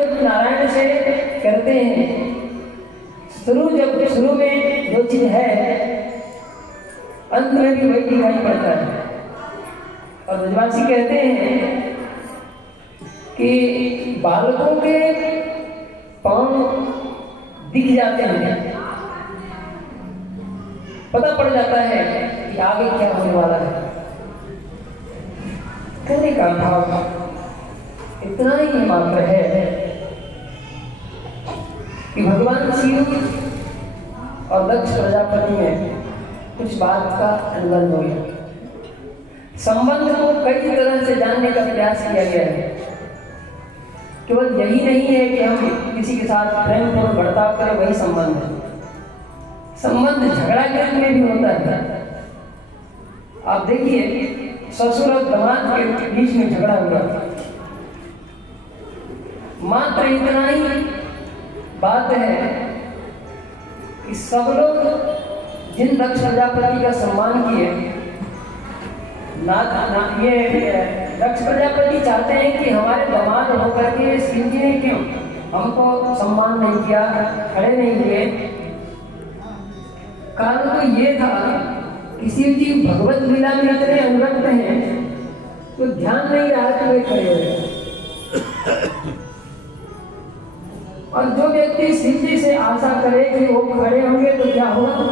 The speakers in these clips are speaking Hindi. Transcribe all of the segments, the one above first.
जब नारायण से करते हैं, शुरू में जो चीज है अंत में भी वही दिखाई पड़ता है। और ब्रजवासी कहते हैं कि बालकों के पांव दिख जाते हैं, पता पड़ जाता है कि आगे क्या होने वाला है। कहने का भाव इतना ही मात्र है कि भगवान शिव और दक्ष प्रजापति में कुछ बात का अनुबंध हो गया। संबंध को कई तरह से जानने का प्रयास किया गया है। केवल यही नहीं है कि हम किसी के साथ प्रेम पूर्ण बर्ताव करें, वही संबंध है। संबंध झगड़ा के में भी होता है। आप देखिए ससुर और दामाद के बीच में झगड़ा हुआ, मात्र इतना ही बात है कि सब लोग जिन दक्ष प्रजापति का सम्मान किए, ये दक्ष प्रजापति चाहते हैं कि हमारे दामाद होकर के शिव जी ने क्यों हमको सम्मान नहीं किया, खड़े नहीं हुए। कारण तो ये था कि शिव जी भगवत लीला में इतने अनुरक्त हैं तो ध्यान नहीं रहा कि वे खड़े हुए। और जो व्यक्ति शिव जी से आशा करे कि वो खड़े होंगे तो क्या होगा,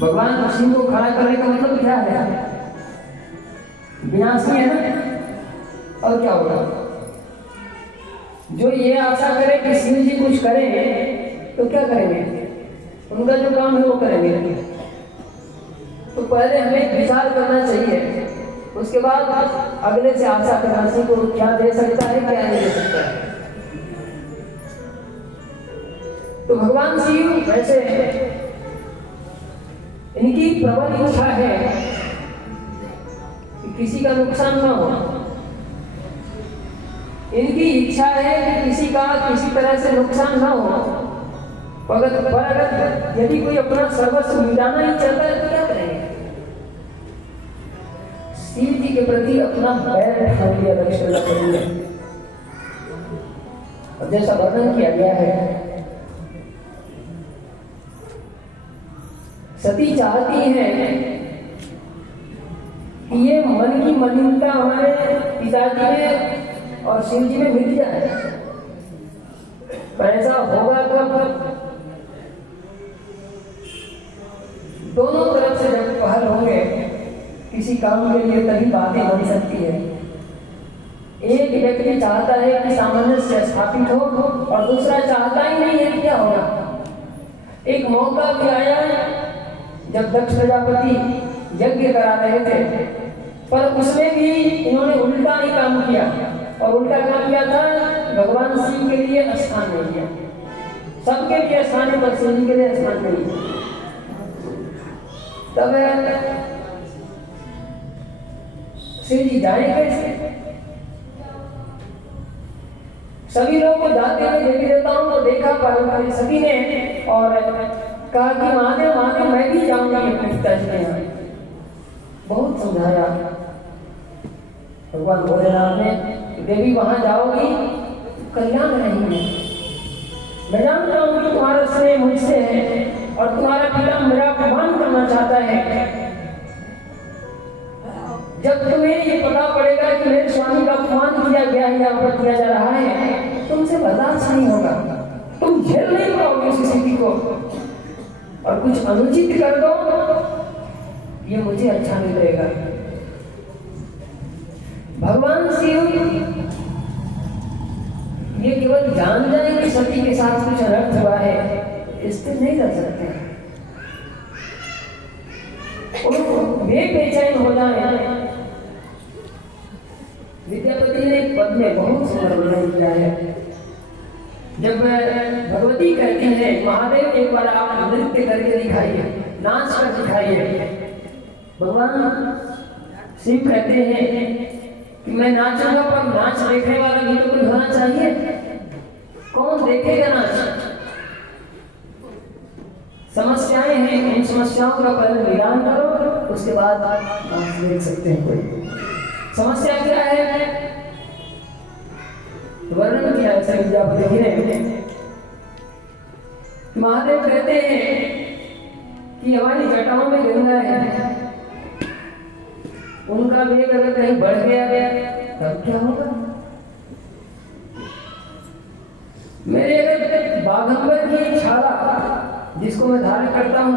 भगवान शिव को खड़ा करने का मतलब क्या है, विनाशी है ना। और क्या होगा, जो ये आशा करे कि शिव जी कुछ करें तो क्या करेंगे, उनका जो काम है वो करेंगे। तो पहले हमें विचार करना चाहिए, उसके बाद अगले से आशा करना चाहिए को क्या दे सकता है क्या नहीं दे सकता है। तो भगवान शिव वैसे इनकी प्रबल इच्छा है कि किसी का नुकसान ना हो। इनकी इच्छा है कि किसी का किसी तरह से नुकसान ना हो। पर अगर यदि कोई अपना सर्वस्व मिटाना ही चाहता है तो क्या करेंगे। शिव जी के प्रति अपना बैर ठान लिया दक्ष प्रजापति ने। और जैसा वर्णन किया गया है, सती चाहती है कि ये मन की मलिनता हमारे पिताजी में और शिव जी में मिट जाए। पर ऐसा होगा कब, दोनों तरफ से जब पहल होंगे किसी काम के लिए तभी बातें बन सकती है। एक व्यक्ति चाहता है कि सामंजस्य स्थापित हो और दूसरा चाहता ही नहीं है, क्या होगा। एक मौका भी आया जब दक्ष प्रजापति यज्ञ करा रहे थे, पर उसमें भी इन्होंने उल्टा ही काम किया। और उल्टा काम किया था, भगवान शिव के लिए स्थान नहीं किया। सबके लिए स्थान है पर शिव जी के लिए स्थान नहीं। तब शिव जी जाए कैसे। सभी लोग को जाते हुए देवी देवताओं को देखा पार्वती सती ने और कहा कि महादेव महादेव मैं भी जाऊंगी अपने पिताजी के यहाँ। बहुत समझाया भगवान भोलेनाथ ने, देवी वहां जाओगी कल्याण नहीं है। मैं जानता हूं कि तुम्हारा स्नेह मुझसे है और तुम्हारा पिता मेरा अपमान करना चाहता है। जब तुम्हें ये पता पड़ेगा कि मेरे स्वामी का अपमान किया गया है या ऊपर किया जा रहा है, तुमसे बर्दाश्त नहीं होगा, तुम झेल नहीं पाओगे उस स्थिति को और कुछ अनुचित कर दो, ये मुझे अच्छा नहीं लगेगा। भगवान शिव ये केवल जान जाए कि सती के साथ कुछ अनर्थ हुआ है, स्थिर नहीं रह सकते। वे बेचैन हो जाए। विद्यापति ने पद में बहुत सुंदर वर्णन किया है। जब भगवती कहती है महादेव एक बार आप नृत्य करके दिखाइए, नाच कर दिखाइए, भगवान शिव कहते हैं कि मैं नाचूंगा पर नाच देखने वाला भी तो कोई होना चाहिए। कौन देखेगा नाच। समस्याएं हैं, इन समस्याओं का पहले निदान करो, उसके बाद नाच देख सकते हैं। कोई समस्या क्या है। वर्णन किया है विद्यापति जी ने। महादेव कहते हैं कि हमारी जटाओं में गंगा है, उनका वेग अगर कहीं बढ़ गया तब क्या होगा? मेरे अगर बाघंबर की छाला जिसको मैं धारण करता हूं,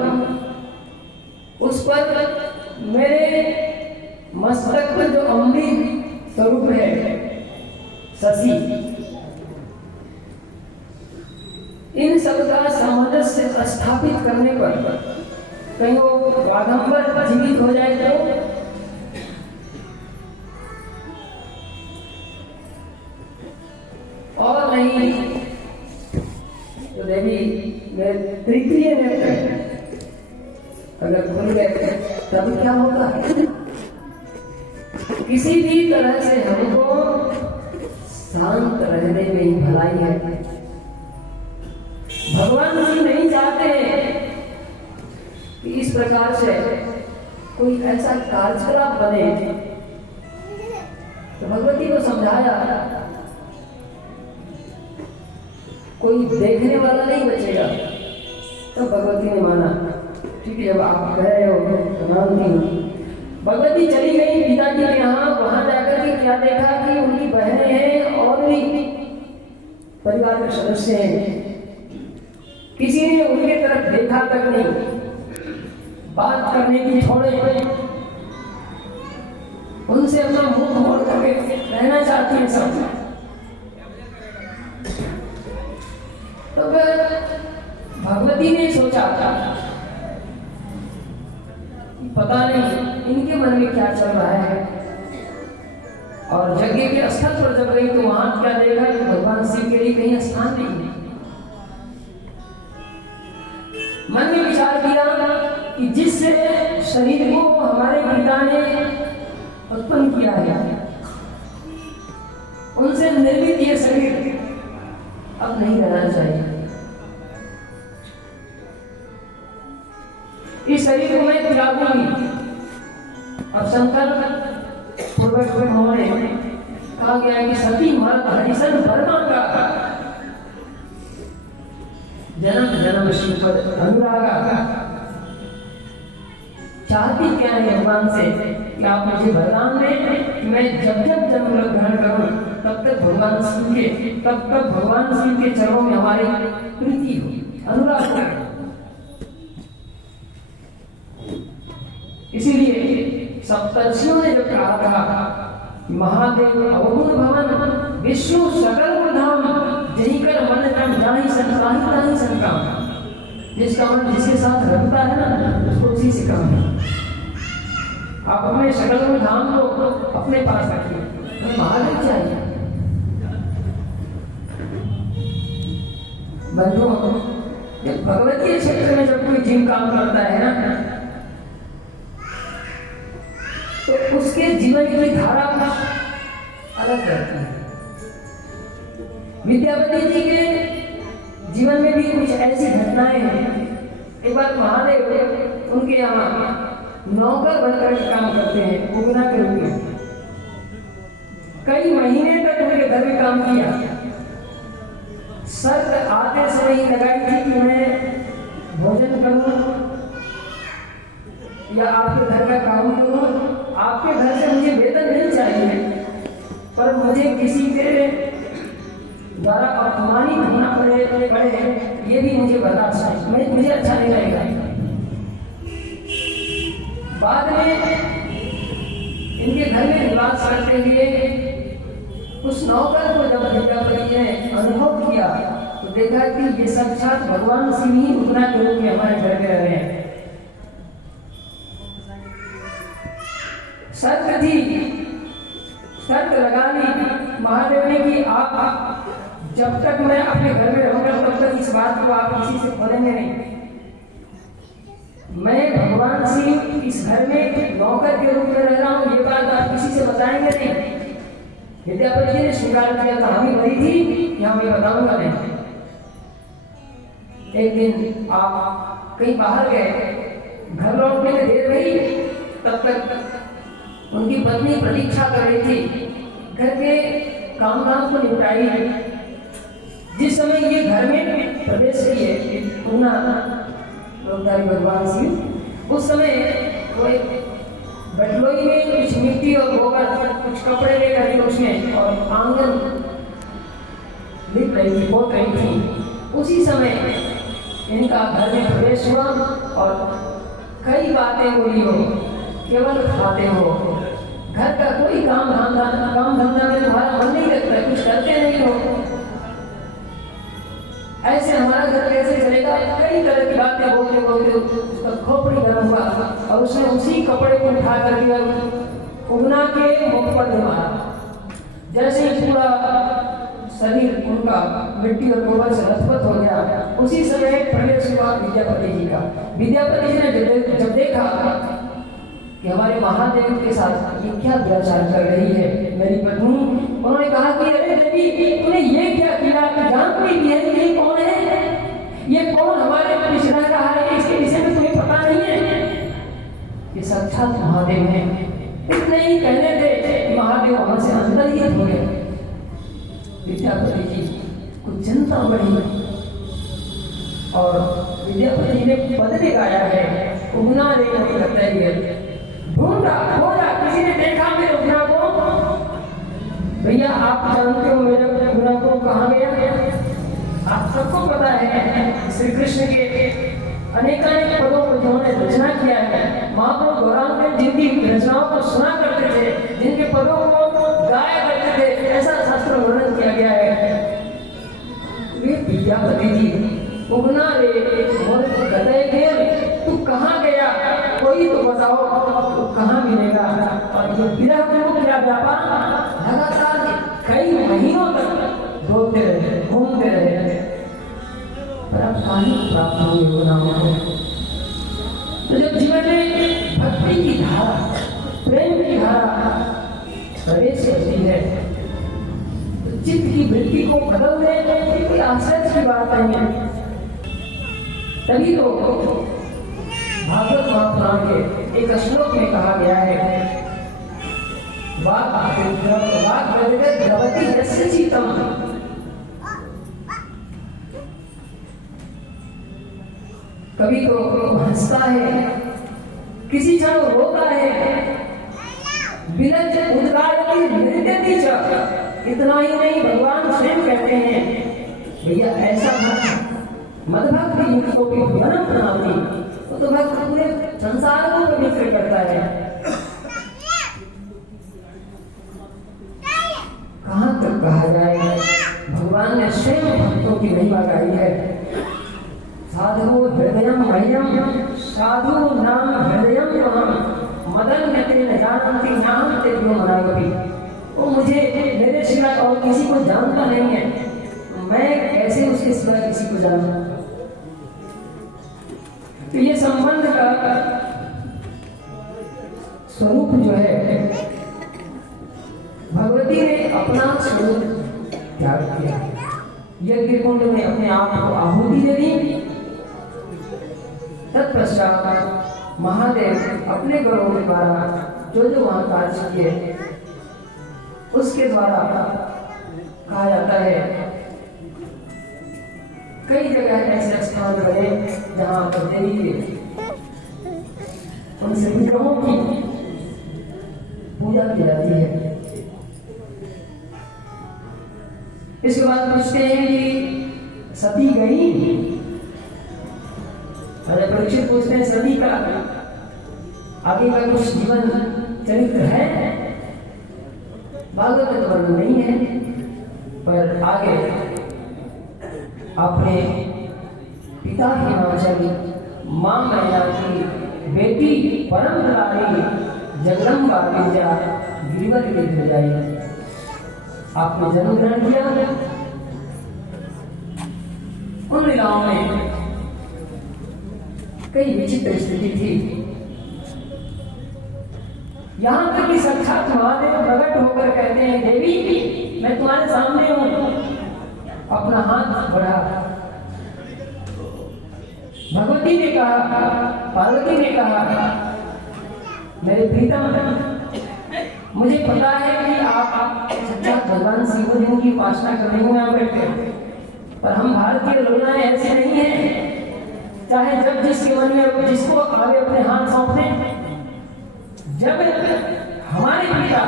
उस पर मेरे मस्तक पर जो अमृत स्वरूप है शशि, इन सब का सामंजस्य स्थापित करने पर कहीं वो बाघंबर जीवित हो जाए तो, और नहीं तो देवी मेरे तृतीय नेत्र अगर खुल गए तब क्या होगा? किसी भी तरह से हमको शांत रहने में ही भलाई है। भगवान जी नहीं चाहते कि इस प्रकार से कोई ऐसा कार्यकलाप बने। तो भगवती को समझाया, कोई देखने वाला नहीं बचेगा। तो भगवती ने माना, ठीक है, जब आप कह रहे हो तो मानती। भगवती चली गई पिताजी के यहाँ। वहां जाकर के क्या देखा कि उनकी बहनें हैं और भी परिवार के सदस्य हैं। किसी ने उनके तरफ देखा तक नहीं, बात करने की छोड़े, उनसे अपना मुंह मोड़ करके रहना चाहती है सब। तो भगवती ने सोचा था पता नहीं इनके मन में क्या चल रहा है, और यज्ञ के स्थल पर जब गई तो वहां क्या देखा कि भगवान शिव के लिए कहीं स्थान नहीं है। मन में विचार किया कि जिस शरीर को हमारे पिता ने उत्पन्न किया है, उनसे निर्मित ये शरीर अब नहीं रहना चाहिए। इस शरीर को मैं त्यागूंगी। अब शंकर पूर्वज उन्होंने कहा गया कि सती मरत हरिशन वर्मा का जन्म जन्म शिव पर अनुरागा। चाहती क्या है भगवान से कि आप मुझे वरदान दें, मैं जब जब जन्म ग्रहण करूं तब तक भगवान शिव के चरणों में हमारी प्रीति हो, अनुराग हो। इसीलिए सप्तर्षियों ने जो कहा था, महादेव अवगुण भवन विष्णु सकल धाम, जही कर मन क्रम जाहि संकाहि ताहि संकाम। जिसका मन जिसके साथ रखता है ना, उसको उसी से काम है। आप अपने सकल धाम को अपने पास रखिए, हमें महादेव चाहिए। बंधुओं, जब भगवतीय क्षेत्र में जब कोई जीव काम करता है ना, तो उसके जीवन की धारा अलग रहती है। विद्यापति जी के जीवन में भी कुछ ऐसी घटनाएं हैं। एक बार महादेव उनके यहाँ नौकर बनकर काम करते हैं, उगना के रूप में। कई महीने तक उनके घर में काम किया। शर्त आते समय ही लगाई थी कि मैं भोजन करूं या आपके घर का काम करूं। आपके घर से मुझे वेतन नहीं चाहिए, पर मुझे किसी के द्वारा अपमानित होना पड़े ये भी मुझे बर्दाश्त है, मुझे अच्छा नहीं लगेगा। बाद में इनके घर में निवास करते हुए उस नौकर को जब विद्यापति ने अनुभव किया तो देखा कि ये साक्षात भगवान शिव ही उतना के रूप में हमारे घर में रह रहे हैं। शर्त लगा ली महादेव ने कि आप जब तक मैं अपने घर में रहूंगा तब तक इस बात को आप किसी से खोलेंगे नहीं। मैं भगवान शिव इस घर में नौकर के रूप में रह रहा हूं, ये बात आप किसी से बताएंगे नहीं। विद्यापति जी ने स्वीकार किया था, हमें भरी थी कि हम ये बताऊंगा नहीं। एक दिन आप कहीं बाहर गए, घर लौटने में देर रही, तब तक उनकी पत्नी प्रतीक्षा कर रही थी। घर के काम धाम को निपटाई। जिस समय ये घर में प्रवेश किए पूना लोकधारी भगवान शिव, उस समय वो बटलोई में कुछ मिट्टी और गोबर कुछ कपड़े लेकर के उसमें और आंगन लिप रही थी, पोत रही थी। उसी समय इनका घर में प्रवेश हुआ और कई बातें बोली हो, केवल खाते हो, घर का कोई काम धंधा में तुम्हारा मन नहीं लगता, कुछ करते नहीं हो, ऐसे हमारा घर कैसे चलेगा। कई तरह की बातें बोलते बोलते उसका खोपड़ी गर्म हुआ और उसने उसी कपड़े को उठा कर दिया, उगना के मुख पर मारा। जैसे पूरा शरीर उनका मिट्टी और गोबर से लथपथ हो गया, उसी समय प्रवेश हुआ विद्यापति जी का। विद्यापति जी ने जब देखा कि हमारे महादेव के साथ ये क्या दुराचार कर रही है मेरी पत्नी, उन्होंने कहा कि अरे देवी तूने ये क्या किया, जानती भी है कि ये कौन है, ये कौन हमारे पीछे रह रहा है, इसके विषय में तुम्हें पता नहीं है, ये साक्षात महादेव है। इतने ही कहने थे महादेव वहां से अंदर ही हो गए। विद्यापति जी कुछ चिंता बढ़ी और विद्यापति जी ने पद भी गाया है, उगना रे कोई लगता ही है, ढूंढा खोजा किसी ने देखा मेरे उगना को, भैया आप जानते हो मेरे उगना को कहाँ गया, आप सबको पता है श्री कृष्ण के अनेकानेक पदों को जिन्होंने रचना किया है, महाप्रभु गौरांग जिनकी रचनाओं को सुना करते थे, जिनके पदों को गाया करते थे, ऐसा शास्त्र वर्णन किया गया है। वे विद्यापति जी उगना रे गए गए, तू कहाँ गया, कोई तो बताओ, तू कहाँ मिलेगा। और ये विरह को क्या व्यापार लगातार कई महीनों तक ढूंढते रहे, घूमते रहे, पर अब कहीं प्राप्त हुए गुनाहों को। तो जब जीवन में भक्ति की धारा, प्रेम की धारा प्रवेश करती है, तो चित्त की वृत्ति को बदलने की कोई आश्चर्य की बात नहीं है। तभी तो भागवत महापुराण के एक श्लोक में कहा गया है, द्रवति यस्य चित्तम, कभी तो हंसता है, किसी क्षण रोता है, विलज उद्गारति नृत्यति च। इतना ही नहीं, भगवान स्वयं कहते हैं भैया ऐसा मदभक्ति युक्त को भी भुवनम प्रणामी, तो भक्त पूरे संसार को पवित्र करता है। कहाँ तक कहा जाएगा, भगवान ने स्वयं भक्तों की महिमा गाई है। साधु हृदयम मह्यम साधु नाम हृदयम तमम मदन गति न जानती नाम ते जो मनागति। वो मुझे मेरे सिवा और किसी को जानता नहीं है, मैं कैसे उसके सिवा किसी को जानूं। तो ये संबंध का स्वरूप जो है, भगवती ने अपना स्वरूप त्याग किया, यज्ञ कुंड में अपने आप को आहुति दे दी। तत्पश्चात महादेव अपने गुणों के द्वारा जो जो वहां कार्य किए, उसके द्वारा कहा जाता है कई जगह ऐसे स्थान बने जहां पर देवी के उनसे विग्रहों की पूजा की जाती है। इसके बाद पूछते हैं कि सती गई, परीक्षित पूछते हैं सती का आगे का कुछ जीवन चरित्र है, भागवत में तो वर्णन नहीं है, पर आगे अपने पिता हिमाचल मां मैना की बेटी परम दुलारी जगदम्बा विद्या गिरिवर के ध्वजाई, आपने जन्म ग्रहण किया। उन लीलाओं में कई विचित्र स्थिति थी, यहां तक कि साक्षात महादेव प्रकट होकर कहते हैं देवी मैं तुम्हारे सामने हूं, अपना हाथ बढ़ा। भगवती ने कहा, पार्वती ने कहा मेरे प्रीतम मुझे पता है कि आप सच्चा भगवान शिवलिंग की उपासना करने को यहाँ बैठे हैं, पर हम भारतीय लोग ऐसे नहीं हैं। चाहे जब जिसके मन में जिसको आगे अपने हाथ सौंप दें, जब हमारे पिता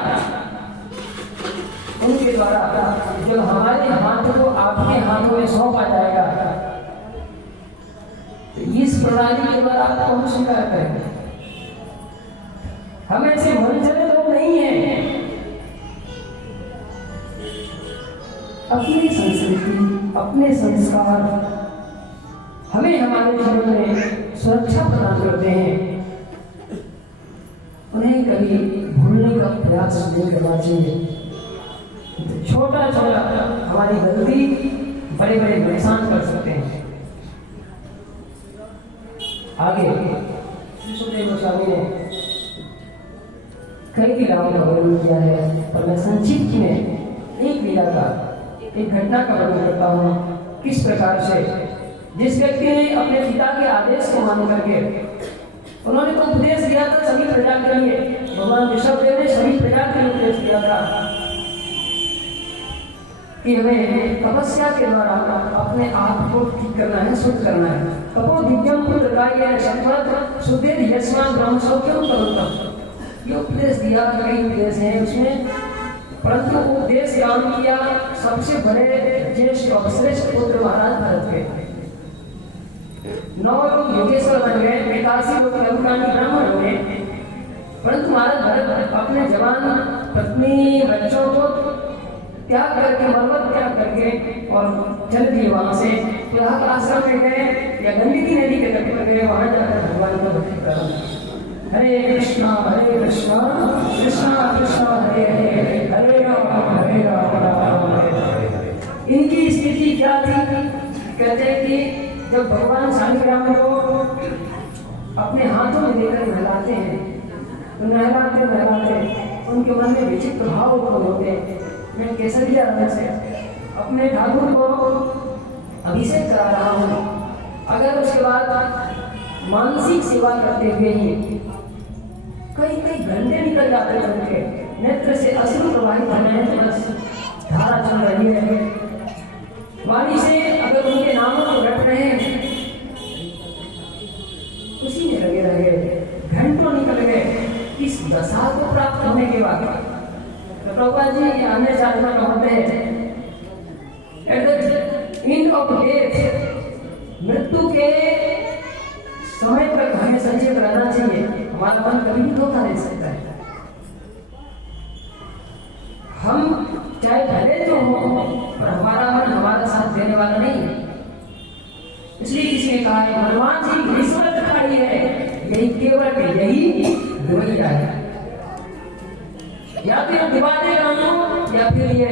उनके द्वारा जब हमारे हाथ को आपके हाथों में सौंपा जाएगा, तो इस प्रणाली के द्वारा आपको हम स्वीकार करेंगे। हम ऐसे मन चले लोग नहीं हैं। अपनी संस्कृति, अपने संस्कार हमें हमारे जीवन में सुरक्षा प्रदान करते हैं, उन्हें कभी भूलने का प्रयास नहीं करना चाहिए। छोटा छोटा हमारी गलती बड़े बड़े नुकसान कर सकते हैं। आगे सुखदेव गोस्वामी ने कई लीलाओं का वर्णन किया है, पर मैं संक्षिप्त में एक लीला का, एक घटना का वर्णन करता हूँ। किस प्रकार से जिस व्यक्ति ने अपने पिता के आदेश को मान करके, उन्होंने तो उपदेश दिया था सभी प्रजा के लिए, भगवान ऋषभदेव ने सभी प्रजा के लिए उपदेश दिया था कि हमें तपस्या के द्वारा अपने आप को ठीक करना है, शुद्ध करना है। तपो दिव्यम पुत्र गाय शंकर शुद्धे यस्मान ब्रह्म सौख्यम करोतम, ये उपदेश दिया। कई उपदेश हैं उसमें, परंतु उपदेश काम किया सबसे बड़े ज्येष्ठ और श्रेष्ठ पुत्र महाराज भरत के। 9 लोग योगेश्वर बन गए, 85 लोग लंकानी ब्राह्मण हुए, परंतु महाराज भरत अपने जवान पत्नी बच्चों को त्याग करके, मरवत त्याग करके और चल दिए वहां से। प्रयाग आश्रम में गए या गंडकी नदी के तट पर गए, वहां जाकर भगवान को भक्ति करा। हरे कृष्णा कृष्णा कृष्णा हरे हरे, हरे राम राम हरे। इनकी स्थिति क्या थी? कहते हैं कि जब भगवान शालिग्राम को अपने हाथों में लेकर नहलाते हैं, तो नहलाते नहलाते उनके मन में विचित्र भाव उत्पन्न होते हैं। मैं केसरिया रंग से अपने ठाकुर को अभिषेक करा रहा हूँ, अगर उसके बाद मानसिक सेवा करते हुए ही कई कई घंटे निकल जाते हैं, उनके नेत्र से अश्रु प्रवाहित हो रहे हैं, बस धारा चल रही है वाणी से, अगर उनके नामों को रट रहे हैं, उसी में लगे रहे, घंटों निकल गए। इस दशा को प्राप्त होने के बाद तो प्रभुपाद जी अन्य साधना कहते हैं, at the end of death, मृत्यु के समय तक हमें सचेत रहना चाहिए। हमारा मन कभी भी धोखा नहीं सकता है। हम चाहे भले तो हो, पर हमारा मन हमारा साथ देने वाला नहीं है। इसलिए किसी ने कहा है, भगवान जी रिश्वत खाई है, यही केवल यही दुबैया है, या फिर दिवा देगा हमको, या फिर ये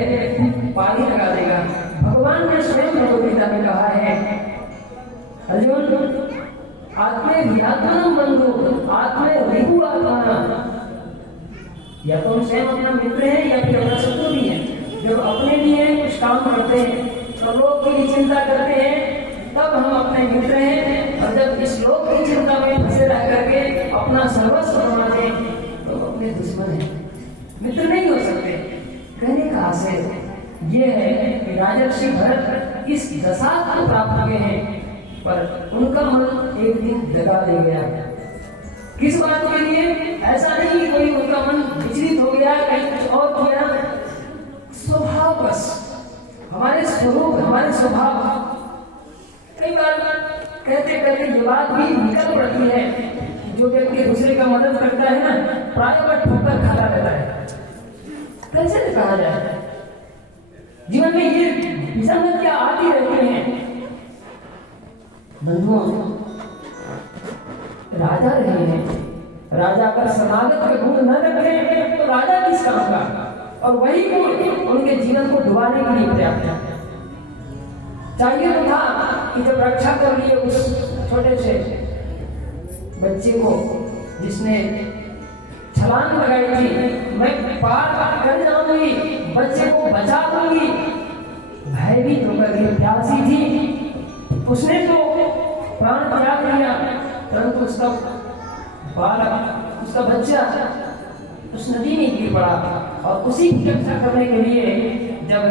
पानी लगा देगा। भगवान ने स्वयं भगवद्गीता में कहा है, अर्जुन आत्मे विरात्मनम बंधु आत्मे रिपु आत्मा, या तो हम स्वयं अपना मित्र है या फिर अपना शत्रु भी है। जब अपने लिए कुछ काम करते हैं तो लोग की चिंता करते हैं, तब हम अपने मित्र हैं, और जब इस लोक की चिंता में फंसे रह करके अपना सर्वस्व बनाते हैं तो अपने दुश्मन हैं, मित्र नहीं हो सकते। कहने का आशय ये है कि राजर्षि भरत इस दशा को प्राप्त हुए हैं, पर उनका मन एक दिन जगा दे गया। किस बात के लिए? ऐसा नहीं कि कोई उनका मन विचलित हो गया, कहीं कुछ और हो गया, स्वभाव बस, हमारे स्वरूप, हमारे स्वभाव। कई बार कहते कहते ये बात भी निकल पड़ती है, जो व्यक्ति दूसरे का मदद करता है ना, प्राय वह ठोकर खाता रहता है। कैसे कहा जाए, जीवन में ये विसंगतियां आती रहती हैं। बंधुओं, राजा रहे हैं, राजा अगर समागत के गुण न रखे तो राजा किस काम का, और वही गुण उनके जीवन को डुबाने के लिए पर्याप्त है। चाहिए तो था कि जब रक्षा कर लिए उस छोटे से बच्चे को जिसने छलांग लगाई थी, मैं पार कर जाऊंगी, बच्चे को बचा दूंगी, भयभीत होकर के प्यासी थी, उसने तो प्राण त्याग दिया, परंतु उसका बालक, उसका बच्चा उस नदी में गिर पड़ा। और उसी की रक्षा करने के लिए जब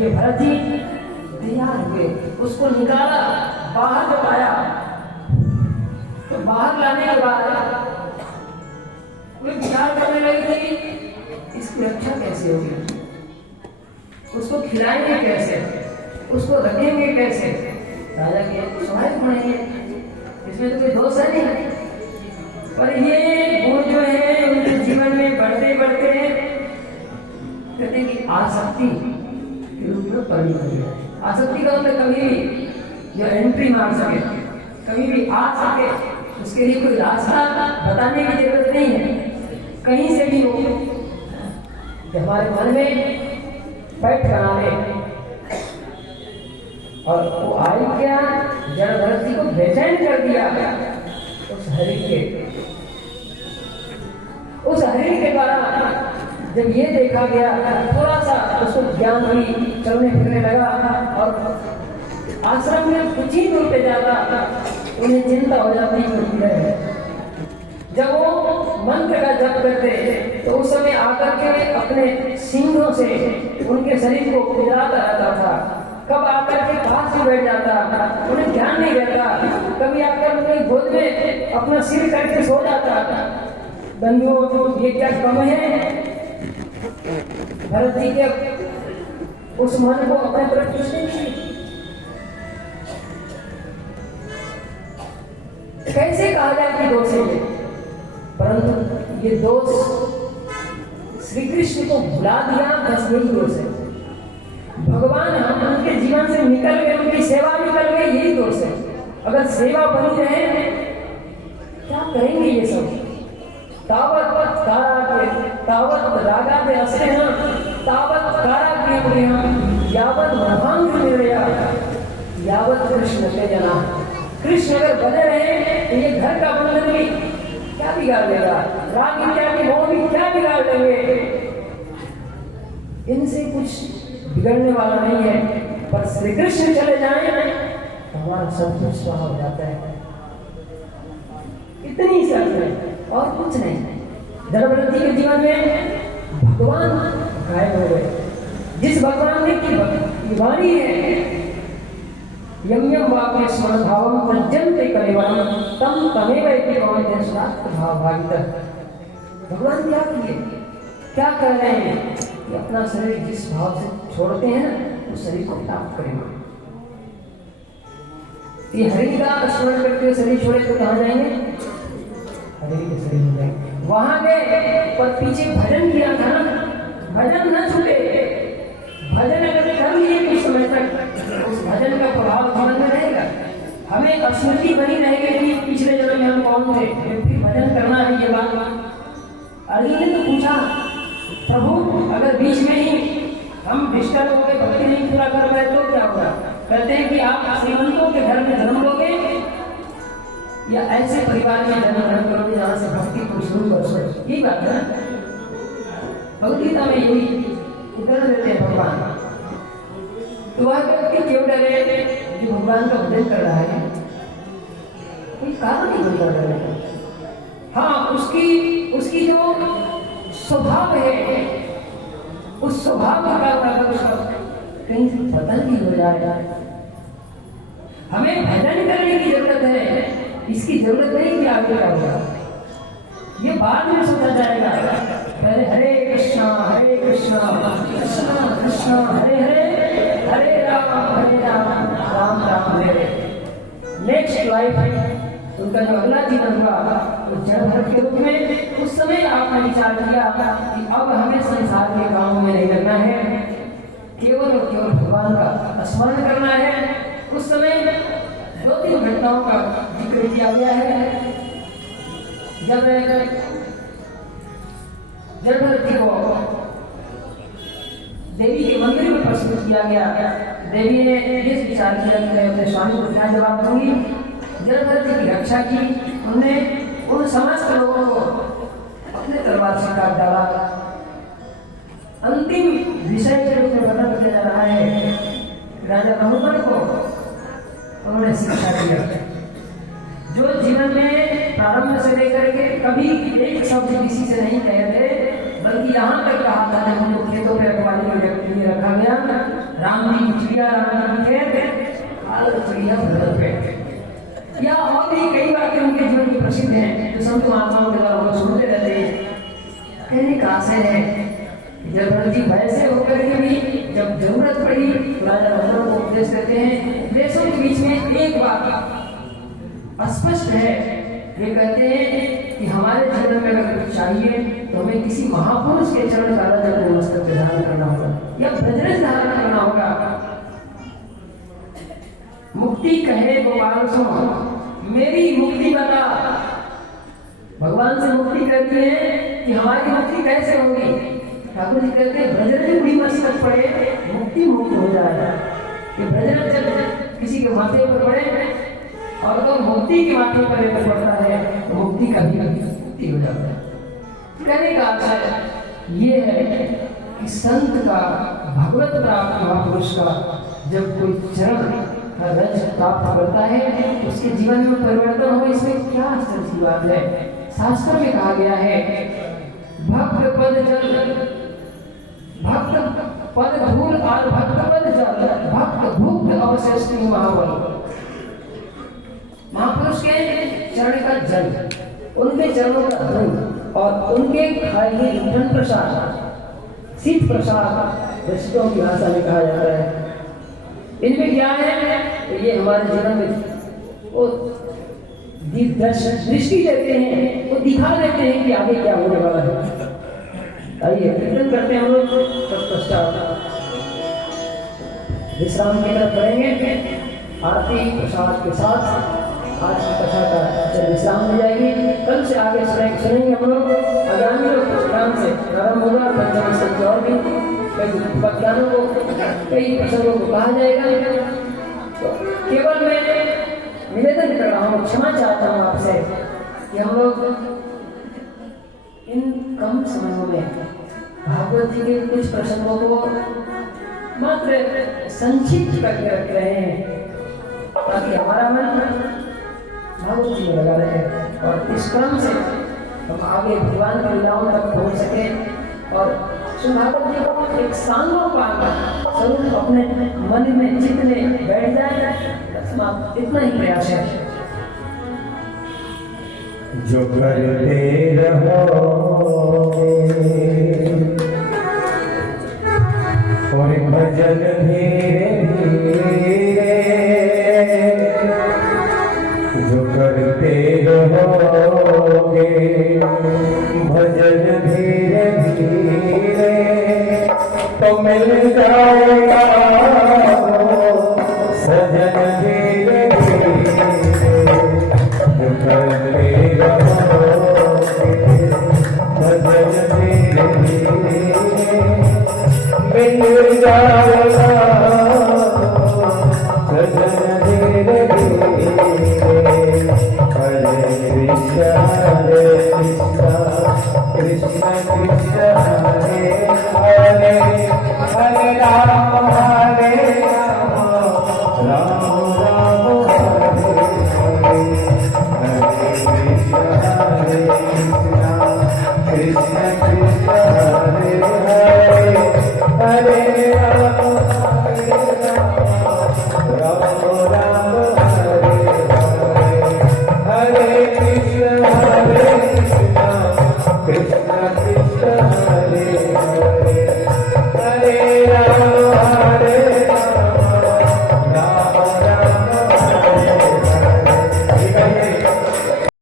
ये भरत जी तैयार हुए, उसको निकाला, बाहर जब आया तो बाहर लाने के बाद कोई विचार करने लगी थी इसकी रक्षा कैसे होगी, उसको खिलाएंगे कैसे, उसको रखेंगे कैसे। राजा के स्वाभाविक पड़ेंगे, इसमें तो कोई दोष है नहीं, पर ये गुण जो है उनके जीवन में बढ़ते बढ़ते कहते कि आसक्ति के रूप में परिणत हो गया। आसक्ति का मतलब कभी भी जो एंट्री मार सके, कभी भी आ सके, उसके लिए कोई रास्ता बताने की जरूरत नहीं है, कहीं से भी हो, हमारे मन में बैठ बना ले। और वो आई क्या, जड़ भरत जी को बेचैन कर दिया उस हरिण के द्वारा। जब ये देखा गया थोड़ा सा उसको ज्ञान हुई, चलने फिरने लगा और आश्रम में कुछ ही दूर पे जाता उन्हें चिंता हो जाती है। जब वो मंत्र का जप करते तो उस समय आकर के अपने सिंहों से उनके शरीर को खुजाता रहता था, कब आकर के पास ही बैठ जाता, उन्हें ध्यान नहीं रहता, कभी आकर उनकी गोद में अपना सिर करके सो जाता। बंधुओं, ये क्या कम है भरत जी के उस मन को अपने तरफ खींचने की। कैसे कहा जाए कि दोष है, परंतु ये दोष श्री कृष्ण को भुला दिया, बस यही दोष है। भगवान हम उनके जीवन से निकल गए, उनकी सेवा निकल गई, यही दोष है। अगर सेवा बनी रहे क्या करेंगे ये सब। तावत रागा पे असरे हैं, तावत काराग्रह यावत ब्रह्मांड निर्या यावत कृष्ण के जना। कृष्ण अगर बने रहे तो ये घर का बंधन भी क्या बिगाड़ देगा, राग इत्यादि मोह भी क्या बिगाड़ देंगे, इनसे कुछ बिगड़ने वाला नहीं है। पर श्री कृष्ण चले जाएं तो हमारा सब कुछ स्वाहा हो जाता है। इतनी शर्त है और कुछ नहीं। धर्मव्रत जी के जीवन में भगवान गायब हो गए। जिस भगवान ने की वाणी है, यम यम वाक्य स्मरण भावम प्रजन्ते कलेवरम तम तमेव इति भवन्ते स्वात्म भाव भागितः। भगवान क्या किए, क्या कह रहे हैं कि अपना शरीर जिस भाव से छोड़ते हैं उस शरीर को प्राप्त करेंगे। ये हरि का स्मरण करते हुए शरीर छोड़े तो कहाँ जाएंगे, हरि के शरीर में जाएंगे। वहां गए पर पीछे भजन किया था ना, भजन न छूटे। भजन अगर कर लिए कुछ समय तक उस भजन का प्रभाव जीवन में रहेगा। हमें स्मृति बनी रहेगी कि पिछले जन्म में हम कौन थे, फिर भजन करना है। ये बात अर्जुन ने तो पूछा, प्रभु अगर बीच में ही हम डिस्टर्ब हो गए, भक्ति नहीं पूरा कर पाए तो क्या होगा। कहते हैं कि आप श्रीमंतों के घर में जन्म लोगे या ऐसे परिवार में जन्म ग्रहण करोगे जहां से भक्ति को शुरू कर सके। यही बात है, भगवदगीता में यही उत्तर देते हैं भगवान। तो वह व्यक्ति क्यों डरे जो भगवान का भजन कर रहा है, कोई कारण नहीं बनता डरने का। हाँ, उसकी जो स्वभाव है, उस स्वभाव का कारण अगर उसका कहीं से बदल भी हो जाएगा। हमें भजन करने की जरूरत है, इसकी जरूरत नहीं कि आगे का होगा, ये बाद में सोचा जाएगा। पहले हरे कृष्णा कृष्णा कृष्णा हरे हरे, हरे राम राम राम हरे। नेक्स्ट लाइफ उनका जो अगला जीवन हुआ वो जड़ भरत के रूप में। उस समय आपने विचार किया कि अब हमें संसार के कामों में नहीं लगना है, केवल और केवल भगवान का स्मरण करना है। उस समय 2-3 घटनाओं का जिक्र किया गया है। जब जड़ भरत जी को देवी के मंदिर में प्रस्तुत किया गया, देवी ने ये विचार किया कि मैं अपने स्वामी को क्या जवाब दूंगी। जड़ भरत जी की रक्षा की, उन्होंने उन समस्त लोगों को अपने दरबार से काट डाला। अंतिम विषय के रूप में वर्णन किया जा रहा है राजा रघुवर को उन्होंने शिक्षा दिया, जो जीवन में प्रारंभ से लेकर के कभी एक शब्द किसी से नहीं कहे थे, बल्कि यहाँ तक कहा था जब उनको खेतों पे रखवाली के लिए रखा गया, राम जी की चिड़िया, राम जी की खेत, चिड़िया भरत पे, या और भी कई बातें उनके जीवन की प्रसिद्ध हैं जो संत महात्माओं के द्वारा हम लोग सुनते रहते हैं। कहने का आशय है जब भरत जी भय से होकर के भी जब जरूरत पड़ी तो राजा रघुवर को उपदेश देते हैं। देशों के बीच में एक बात स्पष्ट है, ये कहते हैं कि हमारे जीवन में अगर कुछ चाहिए तो हमें किसी महापुरुष के चरण का रजत मस्तक पे धारण करना होगा या ब्रजरज धारण करना होगा। मुक्ति कहे गोपाल सो मेरी मुक्ति बता, भगवान से मुक्ति करती है कि हमारी मुक्ति कैसे होगी। ठाकुर जी कहते हैं ब्रजरज उड़ी मस्तक पड़े मुक्ति मुक्त हो जाएगा। कि ब्रजरज जब किसी के माथे पर पड़े और तो मुक्ति के माथे पर पड़ता है तो मुक्ति का भी मुक्ति हो जाता है। कहने का आशय ये है कि संत का, भगवत प्राप्त महापुरुष का जब कोई चरण का रज प्राप्त करता है उसके जीवन में परिवर्तन हो, इसमें क्या आश्चर्य की बात है। शास्त्र में कहा गया है भक्त पद जल, भक्त पद धूल और भक्त पद जल, भक्त भूख अवशेष महाबल। महापुरुष के चरण का जल, उनके चरणों का धूल और उनके खाए हुए ईंधन प्रसाद, शीत प्रसाद ऋषियों की भाषा में कहा जाता है। इनमें क्या है तो ये हमारे जीवन में वो दृष्टि देते हैं, वो दिखा देते हैं कि आगे क्या होने वाला है। आइए कीर्तन करते हैं हम लोग तत्पश्चात विश्राम की तरफ बढ़ेंगे। आरती प्रसाद के साथ आज की कथा का विश्राम हो जाएगी। कल से आगे सुनेंगे हम लोग। आगामी प्रोग्राम से प्रारंभ होगा। पंचम से और भी कई व्याख्यानों को, कई प्रसंगों को कहा जाएगा। तो केवल मैं निवेदन कर रहा हूँ, क्षमा चाहता हूँ आपसे कि हम लोग इन कम समयों में भागवत जी के कुछ प्रसंगों को मात्र संक्षिप्त करके रख रहे हैं ताकि हमारा मन भागवत जी में लगा रहे और इस क्रम से हम आगे भगवान की लीलाओं तक पहुँच सके और श्री भागवत जी को एक सांगोपांग स्वरूप अपने मन में चित्त में बैठ जाए। इतना ही प्रयास है। जो करते रहो और भजन भी